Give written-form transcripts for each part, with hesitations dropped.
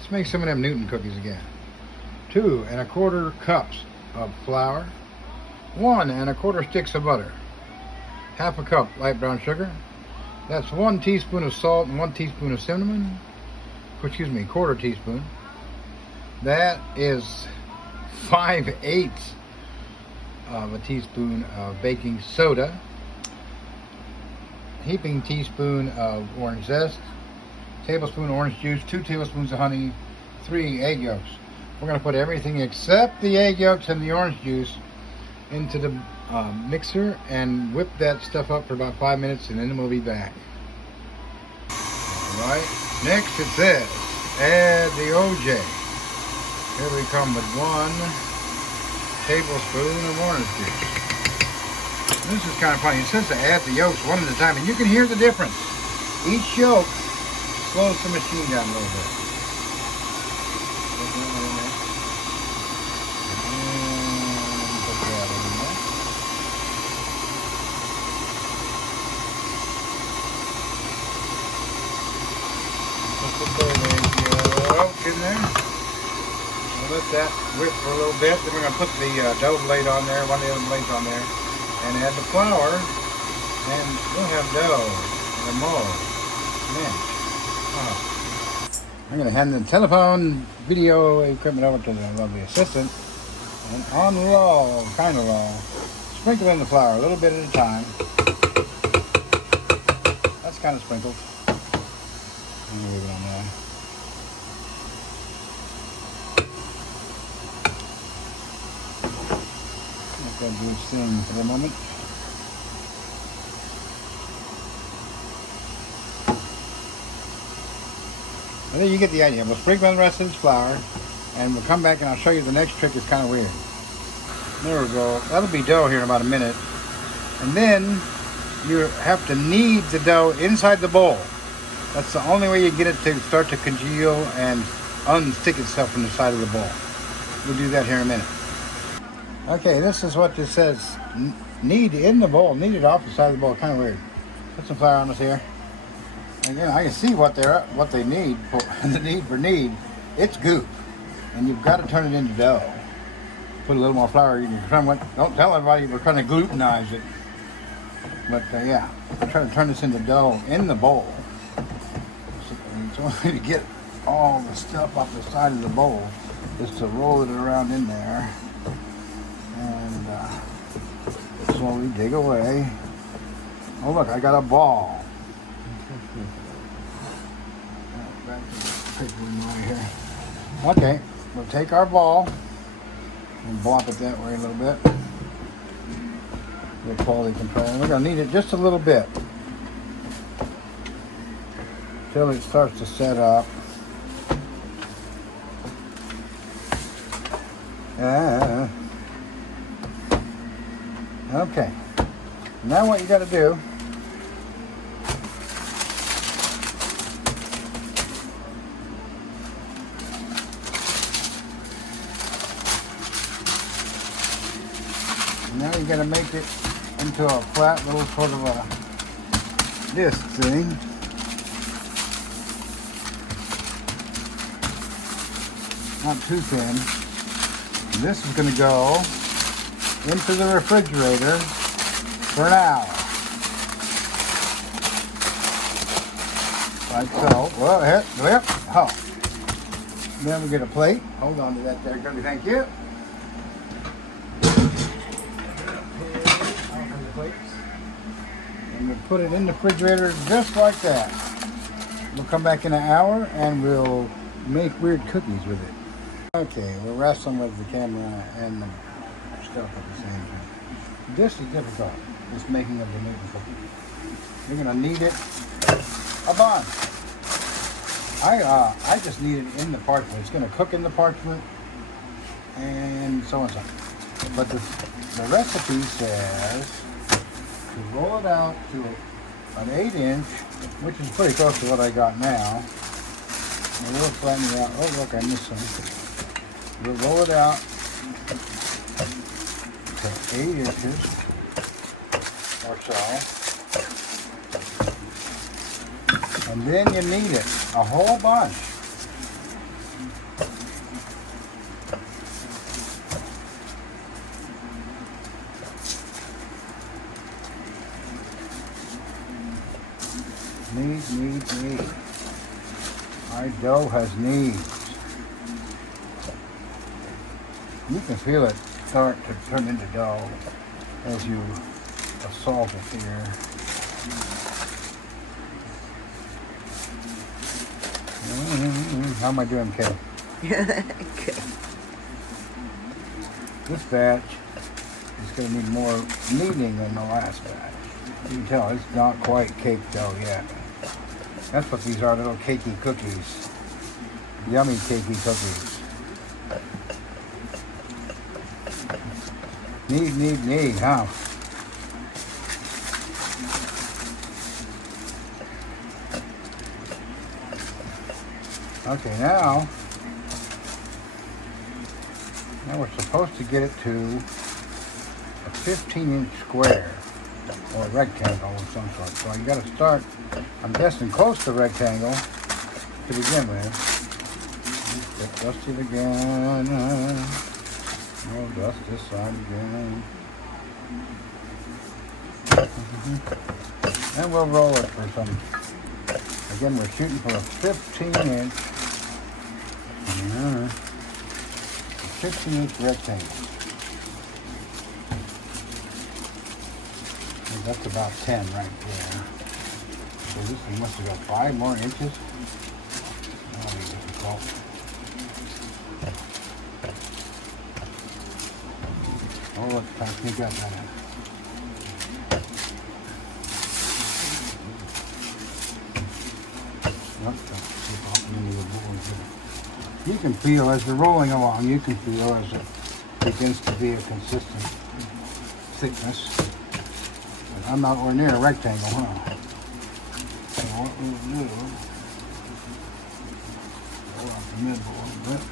Let's make some of them Newton cookies again. 2 1/4 cups of flour. 1 1/4 sticks of butter. 1/2 cup light brown sugar. That's 1 teaspoon of salt and 1 teaspoon of cinnamon. Excuse me, 1/4 teaspoon. That is 5/8 of a teaspoon of baking soda. Heaping teaspoon of orange zest. Tablespoon orange juice. 2 tablespoons of honey. 3 egg yolks. We're going to put everything except the egg yolks and the orange juice into the mixer and whip that stuff up for about 5 minutes, and then we'll be back. Alright, next it says add the OJ. Here we come with 1 tablespoon of orange juice. This is kind of funny. It says to add the yolks one at a time, and you can hear the difference. Each yolk slows the machine down a little bit. In there. We'll let that whip for a little bit. Then we're going to put the dough blade on there, one of the other blades on there, and add the flour, and we'll have dough in a mold. Man. I'm going to hand the telephone video equipment over to the lovely assistant, and on low, kind of low, sprinkle in the flour a little bit at a time. That's kind of sprinkled. I'm going to leave it on there. Let that do its thing for the moment. I think you get the idea. We'll sprinkle in the rest of this flour, and we'll come back and I'll show you the next trick. Is kind of weird. There we go. That'll be dough here in about a minute. And then you have to knead the dough inside the bowl. That's the only way you get it to start to congeal and unstick itself from the side of the bowl. We'll do that here in a minute. Okay, this is what this says. Knead in the bowl. Knead it off the side of the bowl. Kind of weird. Put some flour on this here. Again, I can see what they need for the need for knead. It's goop, and you've got to turn it into dough. Put a little more flour. Don't tell everybody we're trying to glutenize it. But yeah, I'm trying to turn this into dough in the bowl. So only to get all the stuff off the side of the bowl is to roll it around in there and slowly dig away. Oh look, I got a ball. Okay, we'll take our ball and blop it that way a little bit. Good quality control. We're going to knead it just a little bit till it starts to set up. Okay. Now what you got to do . Now you got to make it into a flat little sort of a disc thing. Not too thin. And this is going to go into the refrigerator for an hour. Like so. Well, here, yep. Oh. Then we get a plate. Hold on to that there, Kirby. Thank you. And we'll put it in the refrigerator just like that. We'll come back in an hour and we'll make weird cookies with it. Okay, we're wrestling with the camera and the stuff at the same time. This is difficult, this making of the Newton cookie. You're going to knead it a bunch. I just knead it in the parchment. It's going to cook in the parchment and so and so. But the recipe says to roll it out to an 8-inch, which is pretty close to what I got now. And we'll flatten it out. Oh, look, I missed some. We'll roll it out to 8 inches or so. And then you knead it a whole bunch. See, our dough has knees. You can feel it start to turn into dough as you assault it here. How am I doing, Kay? Good. This batch is going to need more kneading than the last batch. You can tell it's not quite cake dough yet. That's what these are, little cakey cookies. Yummy cakey cookies. Knead, huh? Okay, now we're supposed to get it to a 15-inch square or a rectangle of some sort. So you got to start, I'm guessing, close to rectangle to begin with. Get dusted again. We'll dust this side again. And we'll roll it for some. Again, we're shooting for a 15-inch. 15-inch rectangle. And that's about 10 right there. So this thing must have got 5 more inches. That'll be difficult. Oh, look, I think I got that. You can feel as you're rolling along, you can feel as it begins to be a consistent thickness. But I'm not or near a rectangle, huh? So what we'll do, go out the middle a little bit.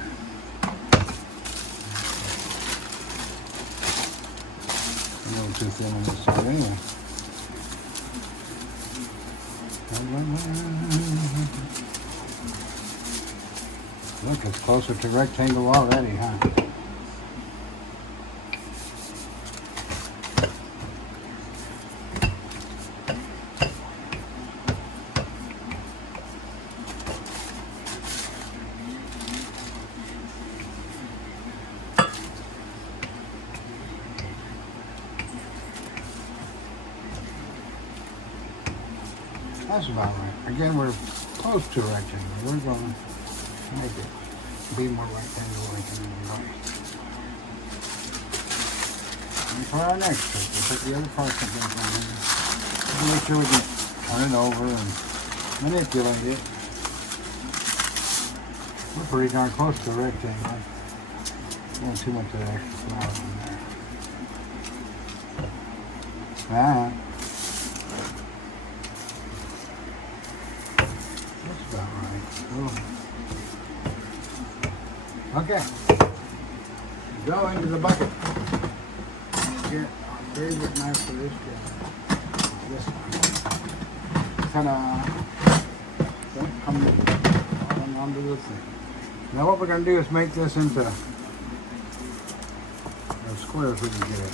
A little too thin on this side anyway. Look, it's closer to rectangle already, huh? That's about right. Again, we're close to a rectangle. We're going to make it be more rectangle-like in the right. And for our next trick, we'll put the other parts of this on here. Make sure we can turn it over and manipulate it. We're pretty darn close to a rectangle. Not too much of that extra flour in there. That's about right. Okay. Go into the bucket. Get our favorite knife for this job. This one. Ta-da! Don't come onto the thing. Now what we're going to do is make this into as square as we can get it.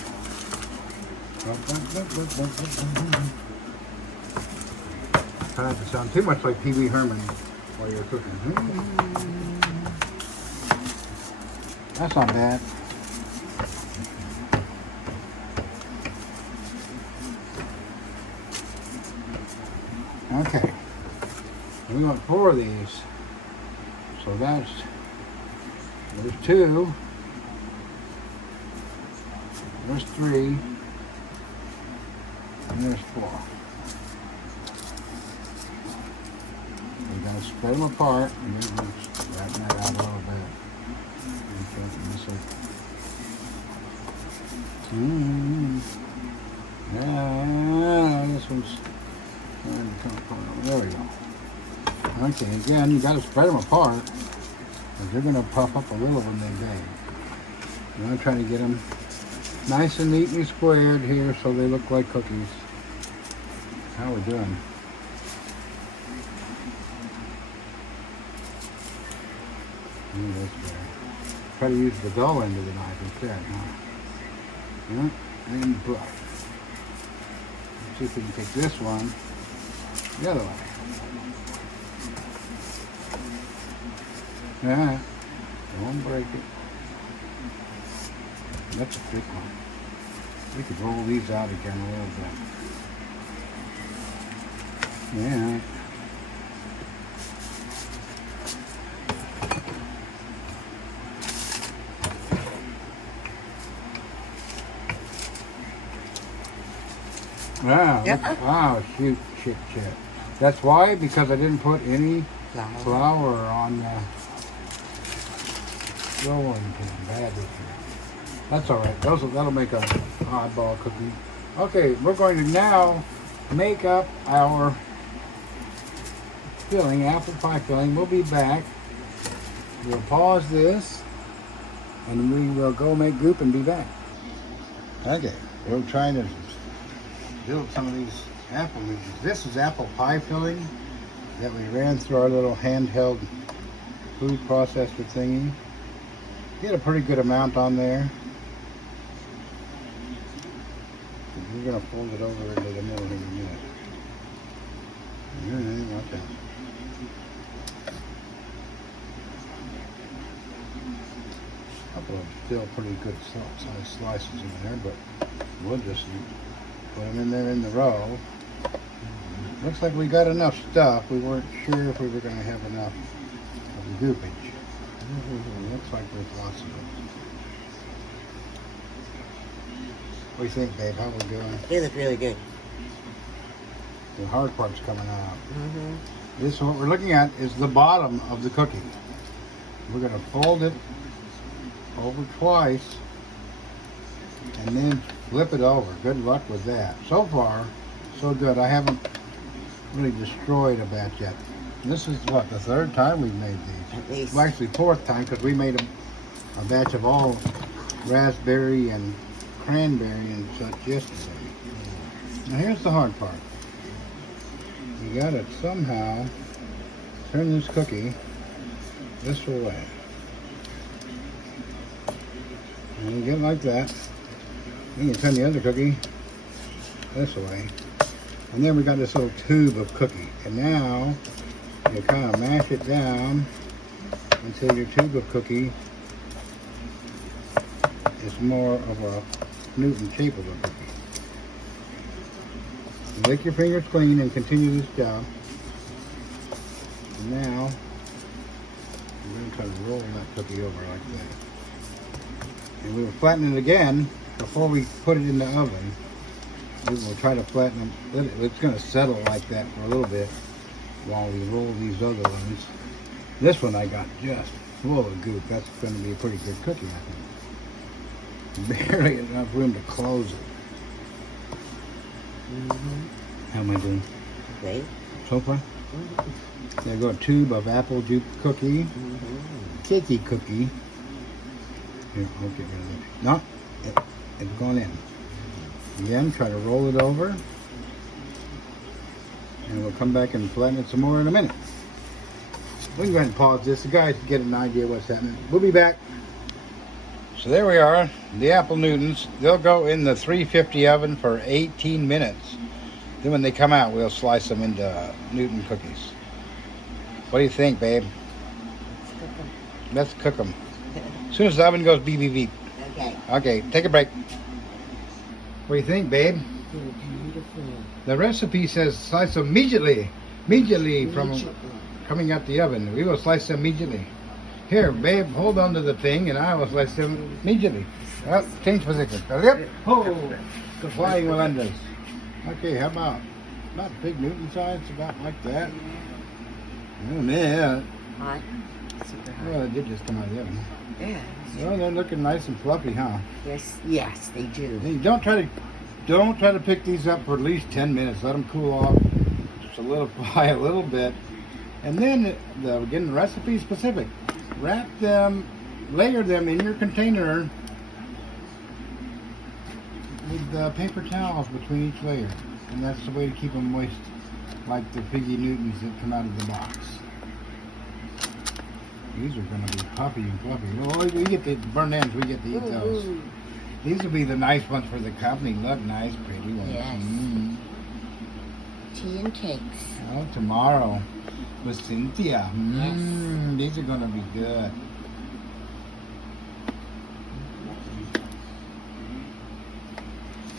Try not to sound too much like Pee Wee Herman while you're cooking. That's not bad. Okay. We want 4 of these. So there's 2. There's 3. And there's 4. We're going to spread them apart. And then we'll straighten that out a little bit. Yeah, this one's there we go. Okay, again, you got to spread them apart because they're going to puff up a little when they bake. You want to try to get them nice and neatly squared here so they look like cookies. How we doing? That's better. Try to use the dull end of the knife instead, huh? Yeah, and brush. Let's see if we can take this one the other way. Yeah. Don't break it. That's a big one. We could roll these out again a little bit. Yeah. Wow. Yeah. Wow, shoot, chit chat. That's why? Because I didn't put any flour on the rolling pin. Bad this year. That's all right. That'll make a oddball cookie. Okay, we're going to now make up our filling, apple pie filling. We'll be back. We'll pause this, and we will go make goop and be back. Okay, we're trying to build some of these apple noodles. This is apple pie filling that we ran through our little handheld food processor thingy. Get a pretty good amount on there. We're going to fold it over into the middle here in a minute. Alright, watch out. A couple of still pretty good sized slices in there, but we'll just put them in there in the row. Looks like we got enough stuff. We weren't sure if we were going to have enough of the goopage. Looks like there's lots of it. What do you think, babe? How we doing? They look really good. The hard part's coming out. This, what we're looking at, is the bottom of the cookie. We're going to fold it over twice and then flip it over. Good luck with that. So far, so good. I haven't really destroyed a batch yet. And this is what, the third time we've made these? At least. Well, actually fourth time, because we made a batch of all raspberry and cranberry and such yesterday. Now here's the hard part. You gotta somehow turn this cookie this way. And you get it like that. Then you turn the other cookie this way. And then we got this little tube of cookie. And now you kind of mash it down until your tube of cookie is more of a Newton shape of a cookie. Lick your fingers clean and continue this job. And now we're going to try to roll that cookie over like that. And we will flatten it again before we put it in the oven. We will try to flatten them. It's going to settle like that for a little bit while we roll these other ones. This one I got just full of goop. That's going to be a pretty good cookie, I think. Barely enough room to close it. How am I doing? Great. So far? There go a tube of apple juice cookie. Cakey cookie. Here, I'll get rid of it. No, it's gone in. Again, try to roll it over. And we'll come back and flatten it some more in a minute. We can go ahead and pause this. The guys can get an idea what's happening. We'll be back. So there we are, the apple Newtons. They'll go in the 350 oven for 18 minutes. Then when they come out, we'll slice them into Newton cookies. What do you think, babe? Let's cook them. As soon as the oven goes beep, beep, beep. Okay. Okay, take a break. What do you think, babe? Beautiful. The recipe says slice them immediately. Immediately from coming out the oven. We will slice them immediately. Here, babe, hold on to the thing, and I will slice them immediately. Oh, change position. Yep. Oh, flying Melendez. Okay, how about big Newton size? About like that. Oh, yeah. Hot. Super hot. Well, it did just come out of the oven. Yeah. Well, they're looking nice and fluffy, huh? Yes, they do. Hey, don't try to pick these up for at least 10 minutes. Let them cool off, solidify a little bit, and then again, the recipe specific. Wrap them, layer them in your container with paper towels between each layer, and that's the way to keep them moist, like the Piggy Newtons that come out of the box. These are going to be puffy and fluffy. Well, we get the burnt ends. We get to eat those. These will be the nice ones for the company. Look nice, pretty ones. Yes. Tea and cakes. Oh, tomorrow. with Cynthia. These are gonna be good.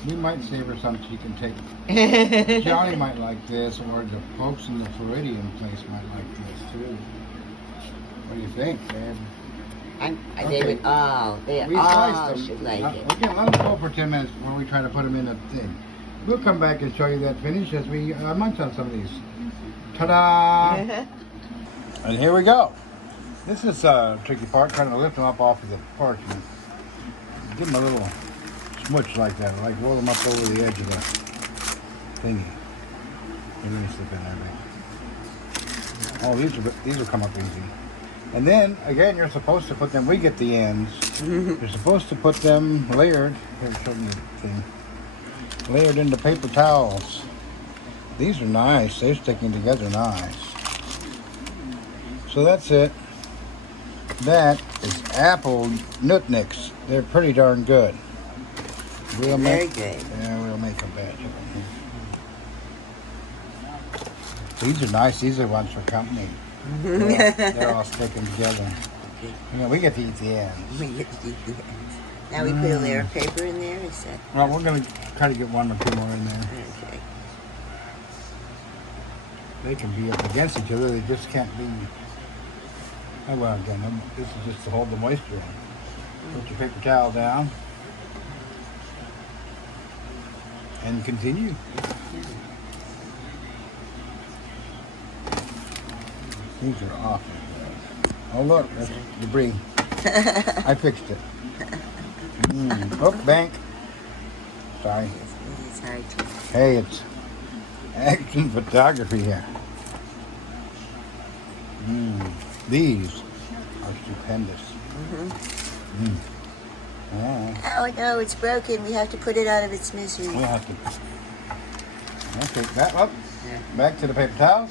We might save her some so you can take. Johnny might like this, or the folks in the Floridian place might like this too. What do you think, babe? They would all, they We all sliced them. should like it. Okay, let them go for 10 minutes before we try to put them in a thing. We'll come back and show you that finish as we munch on some of these. Ta-da! And here we go. This is a tricky part, trying to lift them up off of the porch and give them a little smooch like that, like roll them up over the edge of the thingy. Let me slip in there, babe. Oh, these will come up easy. And then, again, you're supposed to put them, we get the ends. You're supposed to put them layered, here, show me the thing, layered into paper towels. These are nice, they're sticking together nice. So that's it. That is apple nutnicks. They're pretty darn good. We'll Very good. Yeah, we'll make a batch of them. These are nice, these are ones for company. They're all sticking together. You know, we get to eat the ends. Now we put a layer of paper in there, is that? Well, we're going to try to get one or two more in there. Okay. They can be up against each other, they just can't be. Oh, well, again, this is just to hold the moisture in. Put your paper towel down. And continue. These are awful. Oh, look, that's debris. I fixed it. Oh, bank. Sorry. It's hard to. Hey, it's action photography here. These are stupendous. Yeah, Oh no, it's broken. We have to put it out of its misery. we'll have to. Okay, that up. Back to the paper towels.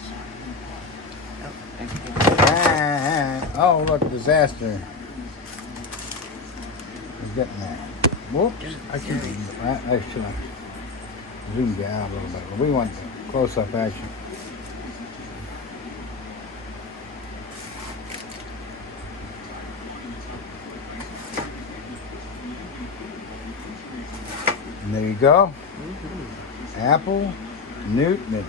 Oh, look, disaster. We're getting there. Whoops, I should have zoomed you out a little bit. But we want close-up action. And there you go. Apple nutmeg.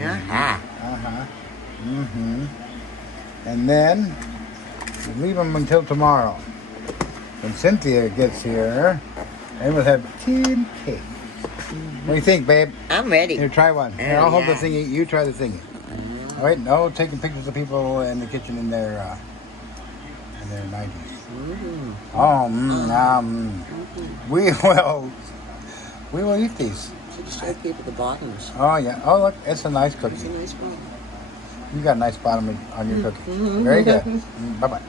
Aha. And then we leave them until tomorrow. When Cynthia gets here, and we'll have tin cake. What do you think, babe? I'm ready. Here, try one. Here, I'll hold the Yeah. thingy. You try the thingy. All right, no taking pictures of people in the kitchen in their 90s. We will eat these. Should just show people the bottoms. Oh yeah. Oh look, it's a nice It's cookie. a nice bottom. You got a nice bottom on your cookie. Very good. Bye bye.